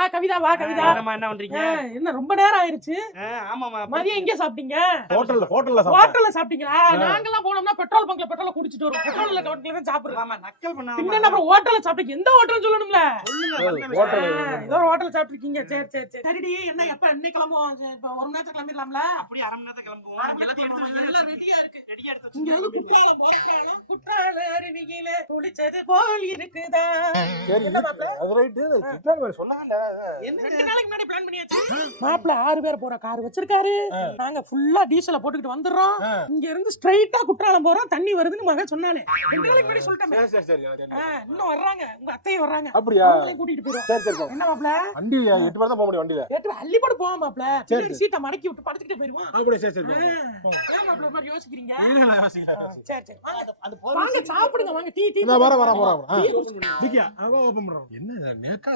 வா கவிதா வா கவிதா. என்ன பண்றீங்க? என்ன ரொம்ப நேரம் ஆயிருச்சு. ஆமாமா. மதியம் எங்க சாப்பிட்டீங்க? ஹோட்டல்ல சாப்பிட்டீங்களா? நாங்கெல்லாம் போனோம்னா பெட்ரோல் பங்க்ல பெட்ரோல் குடிச்சிட்டு வரோம். பெட்ரோல்ல கவுண்ட்ல தான் சாப்பிடுறோம். ஆமா நக்கல் பண்ணாம. பின்ன அப்புறம் ஹோட்டல்ல சாப்பிட்டீங்க. எந்த ஹோட்டல் சொல்லணும்ல? ஹோட்டல் ஏதோ ஒரு ஹோட்டல் சாப்பிட்டுருக்கீங்க. சரி சரி சரி. சரிடி என்ன எப்ப அன்னைக்கு கிளம்புவோம்? இப்ப ஒரு மணி நேரத்துல கிளம்பிடலாம்ல? அப்படியே அரை மணி நேரத்துல கிளம்புவோம். எல்லாத்தையும் எடுத்து எல்லாம் ரெடியா இருக்கு. ரெடியா எடுத்து இங்க வச்சு. வந்து குற்றாலம் போறாங்க. குற்றால அருவியில குளிச்சது போல் இருக்குதா? சரி என்ன மாப்ள? அது ரைட் கிட்ட சொன்னாங்கல என்ன 2 நாளைக்கு முன்னாடி பிளான் பண்ணியாச்சு. மாப்ள 6 பேர் போற கார் வச்சிருக்காரு. நாங்க ஃபுல்லா டீசல போட்டுக்கிட்டு வந்துறோம். இங்க இருந்து ஸ்ட்ரைட்டா குற்றாலம் போறோம். தண்ணி வருதுன்னு மகன் சொன்னானே. 2 நாளைக்கு முன்னாடி சொல்லிட்டேன். சரி சரி இன்னும் வர்றாங்க. உங்க அத்தையும் வர்றாங்க. அப்படியா? அவங்களே கூட்டிட்டு போறோம். சரி சரி என்ன மாப்ள? வண்டி 8 பேர் தான் போக முடியும் வண்டியில. ஏட்டு அள்ளி போட்டு போவோம் மாப்ள. சரி சீட்டை மடக்கி விட்டு படுத்துக்கிட்டே போயிடுவோம். அப்படியே சரி சரி ஏன் மாப்ள மாதிரி யோசிக்கிறீங்க? இல்ல யோசிக்கல. சரி சரி வாங்க சாப்பிடுங்க வாங்க டீ டீ நான் வர டிக்கியா அவ ஓபன் பண்றோம். என்ன நேக்கா